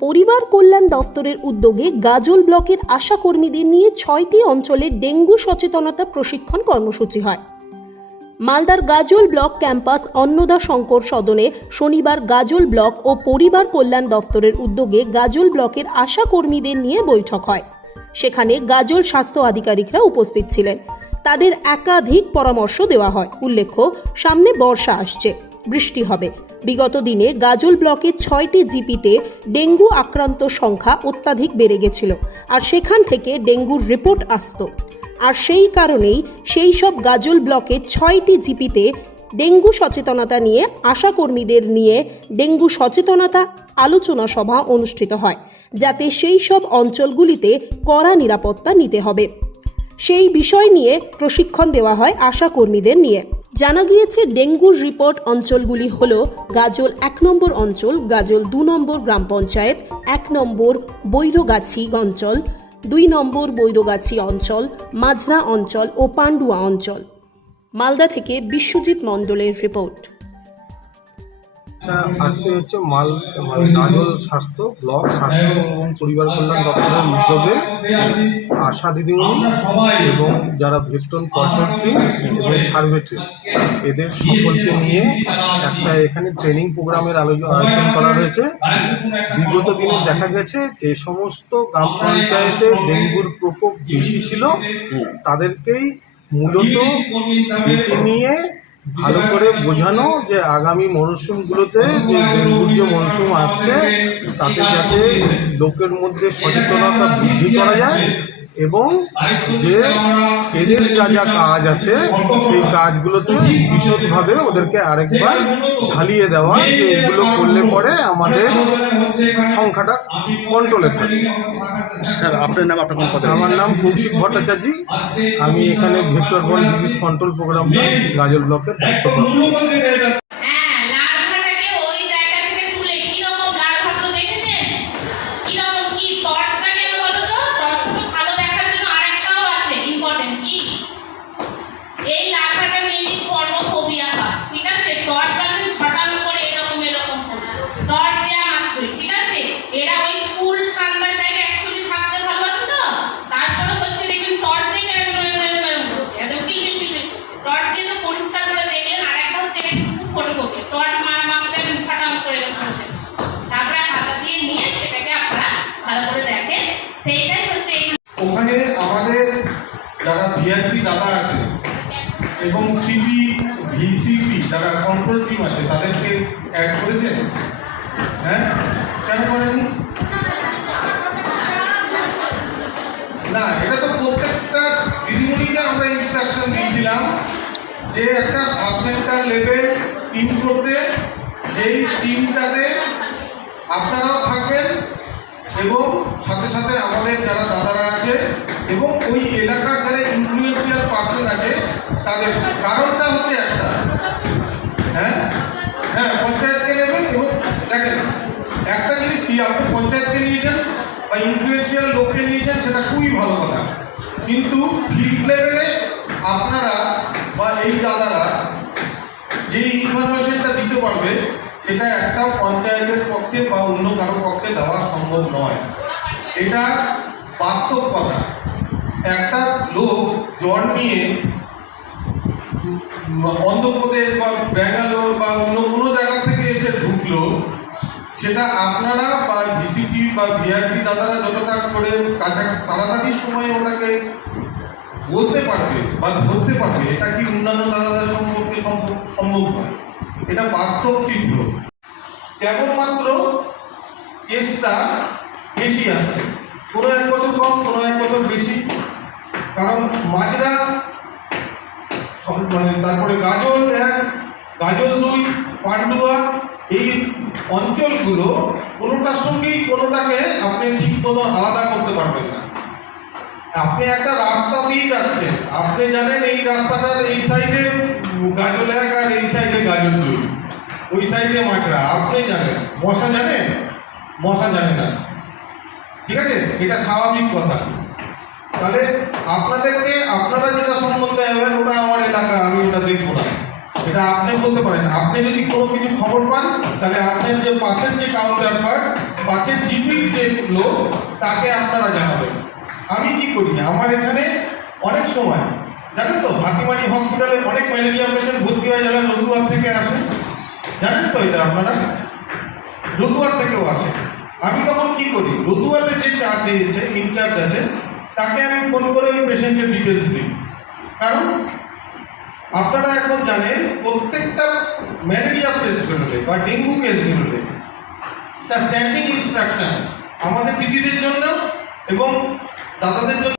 পরিবার কল্যাণ দফতরের উদ্যোগে গাজল ব্লকের আশা কর্মীদের নিয়ে ছয়টি অঞ্চলে ডেঙ্গু সচেতনতা প্রশিক্ষণ কর্মসূচি হয়। মালদার গাজল ব্লক ক্যাম্পাস অন্নদা শঙ্কর সদনে শনিবার গাজল ব্লক ও পরিবার কল্যাণ দফতরের উদ্যোগে গাজল ব্লকের আশা কর্মীদের নিয়ে বৈঠক হয়। সেখানে গাজল স্বাস্থ্য আধিকারিকরা উপস্থিত ছিলেন। তাদের একাধিক পরামর্শ দেওয়া হয়। উল্লেখ্য, সামনে বর্ষা আসছে। বৃষ্টি হবে। বিগত দিনে গাজল ব্লকের ছয়টি জিপিতে ডেঙ্গু আক্রান্ত সংখ্যা অত্যাধিক বেড়ে গেছিল আর সেখান থেকে ডেঙ্গুর রিপোর্ট আসতো। আর সেই কারণেই সেই সব গাজল ব্লকের ছয়টি জিপিতে ডেঙ্গু সচেতনতা নিয়ে আশা কর্মীদের নিয়ে ডেঙ্গু সচেতনতা আলোচনা সভা অনুষ্ঠিত হয়, যাতে সেই সব অঞ্চলগুলিতে কড়া নিরাপত্তা নিতে হবে। সেই বিষয় নিয়ে প্রশিক্ষণ দেওয়া হয় আশা কর্মীদের নিয়ে। জানা গিয়েছে ডেঙ্গুর রিপোর্ট অঞ্চলগুলি হল গাজল এক নম্বর অঞ্চল, গাজল দু নম্বর গ্রাম পঞ্চায়েত, এক নম্বর বৈরগাছি অঞ্চল, দুই নম্বর বৈরগাছি অঞ্চল, মাঝরা অঞ্চল ও পান্ডুয়া অঞ্চল। মালদা থেকে বিশ্বজিৎ মণ্ডলের রিপোর্ট। আজকে হচ্ছে মাল মানে গাজল স্বাস্থ্য, ব্লক স্বাস্থ্য এবং পরিবার কল্যাণ দপ্তরের উদ্যোগে আশা দিদিমণি এবং যারা ভেক্টন পঁয়ষট্টি এবং সার্ভেট্রি এদের সকলকে নিয়ে একটা এখানে ট্রেনিং প্রোগ্রামের আয়োজন করা হয়েছে। বিগত দিনে দেখা গেছে যে সমস্ত গ্রাম পঞ্চায়েতে ডেঙ্গুর প্রকোপ বেশি ছিল। তাদেরকেই মূলত নিয়ে ভালো করে বোঝানো যে আগামী মরশুমগুলোতে যে ডেঙ্গুর যে মরশুম আসছে, তাতে যাতে লোকের মধ্যে সচেতনতা বৃদ্ধি করা যায়। এবং যে এদের যা যা কাজ আছে সেই কাজগুলোতে বিশদভাবে ওদেরকে আরেকবার ঝালিয়ে দেওয়া যে এগুলো করলে পরে আমাদের সংখ্যাটা কন্ট্রোলে থাকে। স্যার আপনার নাম আপনার কোন পদে? আমার নাম কৌশিক ভট্টাচার্য। আমি এখানে vector borne disease control program Gajol ব্লকের দায়িত্বপ্রাপ্ত হ্যাঁ লার্ভাটাকে ওই জায়গা থেকে তুলে কীরকম লার্ভাগুলো দেখেছেন কীরকম কি টর্চটা কেন বলো তো টর্চটা তো ভালো দেখার জন্য আরেকটাও আছে ইম্পর্টেন্ট কি এই লার্ভাটা মেইনলি ফর্মোফোবিয়া হয় ঠিক আছে টর্চ আপনি ছটানো করে এরকম এরকম করে টর্চ দেওয়া মাত্রই ঠিক আছে এরা ওই কুল ঠান্ডা জায়গায় অ্যাকচুয়ালি থাকতে ভালোবাসে তো তারপরে হচ্ছে দেখবেন টর্চ দিয়ে এরকম এরকম এরকম এরকম করছে একদম টিপিল টিপিল টর্চ দিয়ে তো পরিষ্কার করে দেখলেন আর একটা হচ্ছে এটা কিন্তু ফটোকপি টর্চ মারা মাত্র একদম ছটানো করে এরকম করছে তারপরে হাতা দিয়ে নিয়ে সেটাকে আপনারা ভালো করে দেখেন সেইটাই হচ্ছে এই ওখানে আমাদের যারা ভিআইপি দাদা আছে এবং সিপি ভিসিপি যারা কন্ট্রোল টিম আছে, তাদেরকে অ্যাড করেছেন? হ্যাঁ? কেন করেনি না, এটা তো প্রত্যেকটা দিদিমণিকে আমরা ইনস্ট্রাকশন দিয়েছিলাম যে একটা সাব সেন্টার লেভেল টিম করতে, যেই টিমটাতে আপনারাও থাকবেন এবং সাথে সাথে আমাদের যারা দাদারা আছে এবং ওই এলাকার যারা ইনফ্লুয়েন্সিয়াল পার্সন আছে তাদের কারণটা হচ্ছে একটা। হ্যাঁ? হ্যাঁ পঞ্চায়েতকে নেবেন এবং দেখেন, একটা জিনিস কি, আপনি পঞ্চায়েতকে নিয়েছেন বা ইনফ্লুয়েন্সিয়াল লোককে নিয়েছেন, সেটা খুবই ভালো কথা। কিন্তু ফিল্ড লেভেলে আপনারা বা এই দাদারা যে ইনফরমেশনটা দিতে পারবে, সেটা একটা পঞ্চায়েতের পক্ষে বা অন্য কারও পক্ষে দেওয়া সম্ভব নয়। এটা বাস্তব কথা। একটা লোক জ্বর নিয়ে অন্ধ্রপ্রদেশ বা ব্যাঙ্গালোর বা অন্য কোনো জায়গা থেকে এসে ঢুকলো, সেটা আপনারা বা ভিসিপি বা ভিআরপি দাদারা যতটা করে কাছা, তাড়াতাড়ি সময় ওটাকে বলতে পারবে বা ধরতে পারবে, এটা কি অন্যান্য দাদাদের সম্পর্কে সম্ভব সম্ভব নয়। এটা বাস্তব চিত্র। কেবলমাত্র কেসটা বেশি আসছে। কোনো এক বছর কম, কোনো এক বছর বেশি। কারণ মাজরা মানে তারপরে গাজল এক, গাজল দুই, পান্ডুয়া, এই অঞ্চলগুলো কোনোটার সঙ্গেই কোনোটাকে আপনি ঠিক মতো আলাদা করতে পারবেন না। আপনি একটা রাস্তা দিয়ে যাচ্ছেন, আপনি জানেন এই রাস্তাটার এই সাইডে গাজল এক আর এই সাইডে গাজল দুই, ওই সাইডে মাছরা, আপনি জানেন, মশা জানেন? মশা জানে না। ঠিক আছে? এটা স্বাভাবিক কথা। তাহলে আপনাদেরকে, আপনারা যেটা সম্বন্ধে হবেন ওটা আমার এলাকা, আমি ওটা দেখব না। এটা আপনি বলতে পারেন। আপনি যদি কোনো কিছু খবর পান, তাহলে আপনার যে পাশের যে কাউন্টার পার্ট পাশের জিপির যে লোক, তাকে আপনারা জানাবেন। আমি কি করি? আমার এখানে অনেক সময়, জানেন তো হাতিমারি হসপিটালে অনেক ম্যালেরিয়া পেশেন্ট ভর্তি হয়, যারা রঘুয়ার থেকে আসে। জানেন তো এটা আপনারা? রঘুয়ার থেকেও আসে। আমি তখন কি করি? রঘুয়াতে যে চার্জ দিয়েছে ইনচার্জ আছে তাকে আমি ফোন করে ওই পেশেন্টের ডিটেলস দিই। কারণ আপনারা এখন জানেন, প্রত্যেকটা ম্যালেরিয়া কেসগুলোতে বা ডেঙ্গু কেসগুলোতে স্ট্যান্ডিং ইনস্ট্রাকশন আমাদের দিদিদের জন্য এবং দাদাদের জন্য